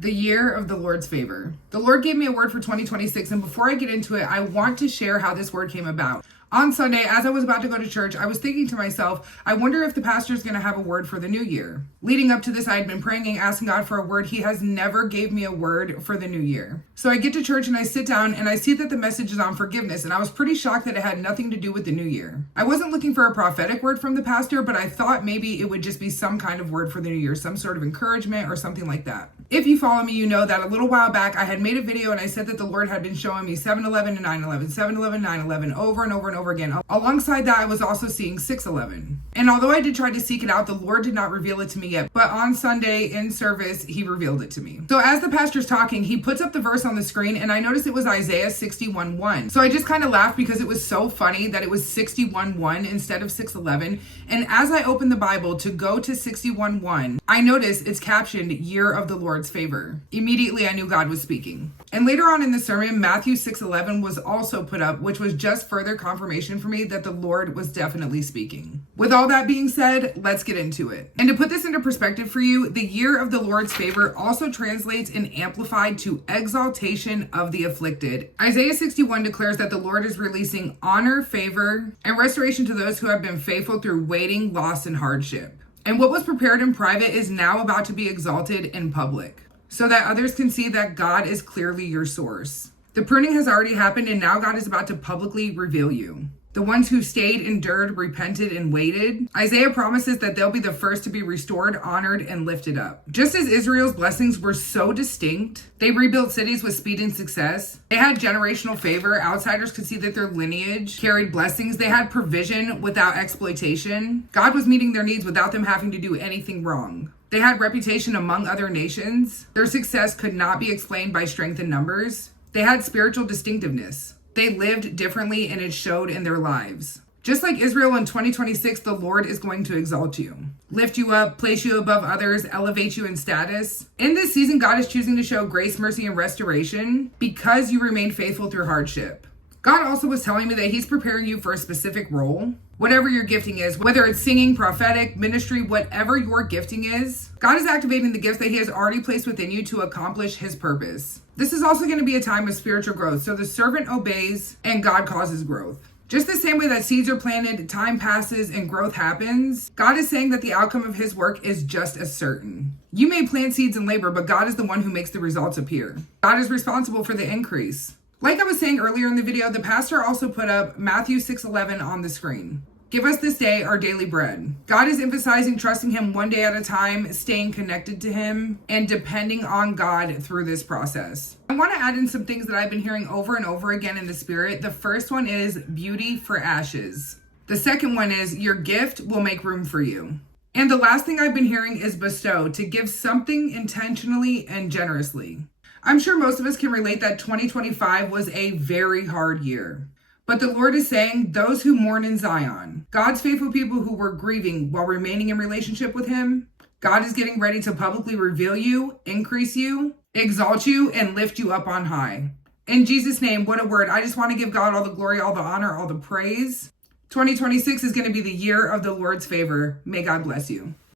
The year of the Lord's favor. The Lord gave me a word for 2026, and before I get into it, I want to share how this word came about. On Sunday, as I was about to go to church, I was thinking to myself, I wonder if the pastor is going to have a word for the new year. Leading up to this, I had been praying and asking God for a word. He has never gave me a word for the new year. So I get to church and I sit down and I see that the message is on forgiveness, and I was pretty shocked that it had nothing to do with the new year. I wasn't looking for a prophetic word from the pastor, but I thought maybe it would just be some kind of word for the new year, some sort of encouragement or something like that. If you follow me, you know that a little while back, I had made a video and I said that the Lord had been showing me 7-11 and 9-11, 7-11, 9-11 over and over and over again. Alongside that, I was also seeing 6-11. And although I did try to seek it out, the Lord did not reveal it to me yet. But on Sunday in service, he revealed it to me. So as the pastor's talking, he puts up the verse on the screen and I noticed it was Isaiah 61:1. So I just kind of laughed because it was so funny that it was 61:1 instead of 6-11. And as I opened the Bible to go to 61:1, I noticed it's captioned Year of the Lord's Favor. Immediately, I knew God was speaking. And later on in the sermon, Matthew 6:11 was also put up, which was just further confirmation for me that the Lord was definitely speaking. With all that being said, let's get into it. And to put this into perspective for you, the year of the Lord's favor also translates in amplified to exaltation of the afflicted. Isaiah 61 declares that the Lord is releasing honor, favor, and restoration to those who have been faithful through waiting, loss, and hardship. And what was prepared in private is now about to be exalted in public, so that others can see that God is clearly your source. The pruning has already happened, and now God is about to publicly reveal you. The ones who stayed, endured, repented, and waited, Isaiah promises that they'll be the first to be restored, honored, and lifted up. Just as Israel's blessings were so distinct, they rebuilt cities with speed and success. They had generational favor. Outsiders could see that their lineage carried blessings. They had provision without exploitation. God was meeting their needs without them having to do anything wrong. They had reputation among other nations. Their success could not be explained by strength in numbers. They had spiritual distinctiveness. They lived differently, and it showed in their lives. Just like Israel in 2026, the Lord is going to exalt you, lift you up, place you above others, elevate you in status. In this season, God is choosing to show grace, mercy, and restoration because you remained faithful through hardship. God also was telling me that he's preparing you for a specific role. Whatever your gifting is, whether it's singing, prophetic, ministry, whatever your gifting is, God is activating the gifts that he has already placed within you to accomplish his purpose. This is also going to be a time of spiritual growth. So the servant obeys and God causes growth. Just the same way that seeds are planted, time passes, and growth happens, God is saying that the outcome of his work is just as certain. You may plant seeds and labor, but God is the one who makes the results appear. God is responsible for the increase. Like I was saying earlier in the video, the pastor also put up Matthew 6:11 on the screen. Give us this day our daily bread. God is emphasizing trusting him one day at a time, staying connected to him, and depending on God through this process. I want to add in some things that I've been hearing over and over again in the spirit. The first one is beauty for ashes. The second one is your gift will make room for you. And the last thing I've been hearing is bestow, to give something intentionally and generously. I'm sure most of us can relate that 2025 was a very hard year. But the Lord is saying, those who mourn in Zion, God's faithful people who were grieving while remaining in relationship with him, God is getting ready to publicly reveal you, increase you, exalt you, and lift you up on high. In Jesus' name, what a word. I just want to give God all the glory, all the honor, all the praise. 2026 is going to be the year of the Lord's favor. May God bless you.